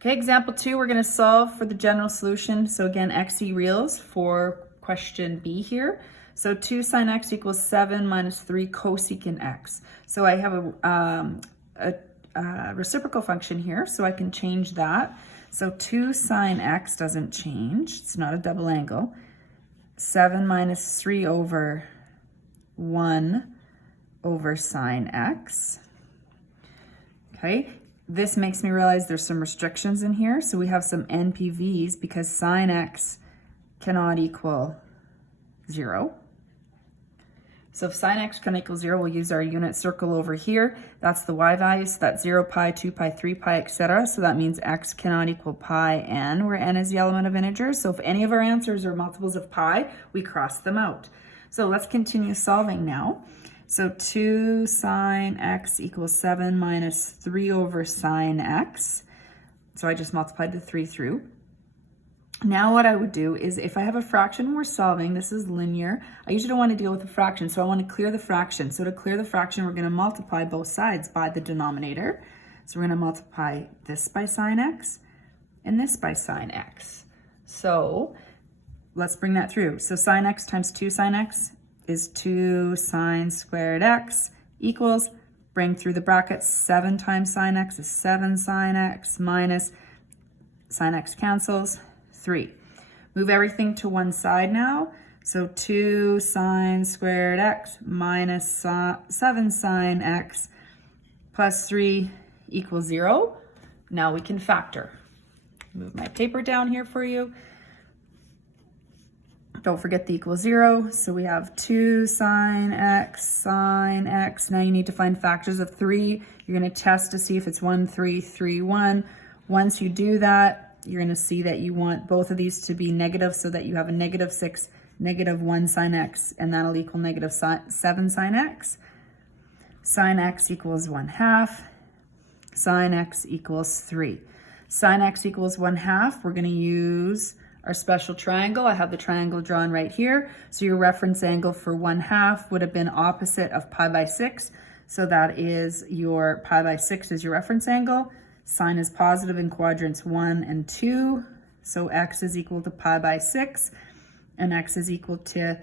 Okay, example 2, we're going to solve for the general solution. So again, XE reals for question B here. So 2 sine x equals 7 minus 3 cosecant x. So I have a reciprocal function here, so I can change that. So 2 sine x doesn't change. It's not a double angle. 7 minus 3 over 1 over sine x. Okay. This makes me realize there's some restrictions in here. So we have some NPVs because sine x cannot equal 0. So if sine x can equal 0, we'll use our unit circle over here. That's the y value, so that's 0, pi, 2 pi, 3 pi, etc. So that means x cannot equal pi n, where n is the element of integers. So if any of our answers are multiples of pi, we cross them out. So let's continue solving now. So 2 sine x equals 7 minus 3 over sine x. So I just multiplied the 3 through. Now what I would do is if I have a fraction we're solving, this is linear, I usually don't want to deal with a fraction, so I want to clear the fraction. So to clear the fraction, we're going to multiply both sides by the denominator. So we're going to multiply this by sine x and this by sine x. So let's bring that through. So sine x times 2 sine x is 2 sine squared x equals, bring through the brackets, 7 times sine x is 7 sine x minus sine x cancels, 3. Move everything to one side now. So 2 sine squared x minus 7 sine x plus 3 equals 0. Now we can factor. Move my paper down here for you. Don't forget the equal 0. So we have 2 sine x sine x. Now you need to find factors of 3. You're going to test to see if it's 1, 3, 3, 1. Once you do that, you're going to see that you want both of these to be negative so that you have a negative 6, negative 1 sine x, and that'll equal negative 7 sine x. Sine x equals 1/2. Sine x equals 3. Sine x equals 1/2. We're going to use our special triangle. I have the triangle drawn right here. So your reference angle for 1/2 would have been opposite of pi by 6. So that is your pi by 6 is your reference angle. Sine is positive in quadrants 1 and 2. So x is equal to pi by 6 and x is equal to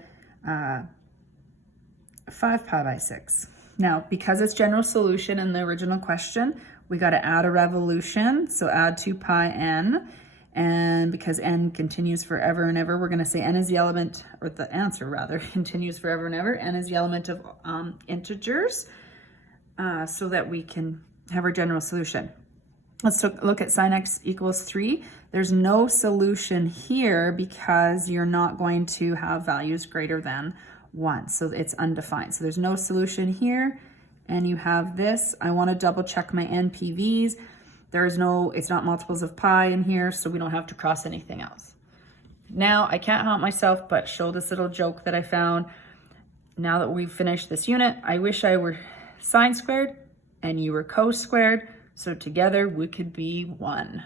5 pi by 6. Now, because it's general solution in the original question, we got to add a revolution. So add 2 pi n. And because n continues forever and ever, we're going to say n is the element, or the answer rather, continues forever and ever. N is the element of integers so that we can have our general solution. Let's look at sine x equals 3. There's no solution here because you're not going to have values greater than 1. So it's undefined. So there's no solution here. And you have this. I want to double check my NPVs. It's not multiples of pi in here, so we don't have to cross anything else. Now, I can't help myself but show this little joke that I found. Now that we've finished this unit, I wish I were sine squared and you were cos squared. So together we could be 1.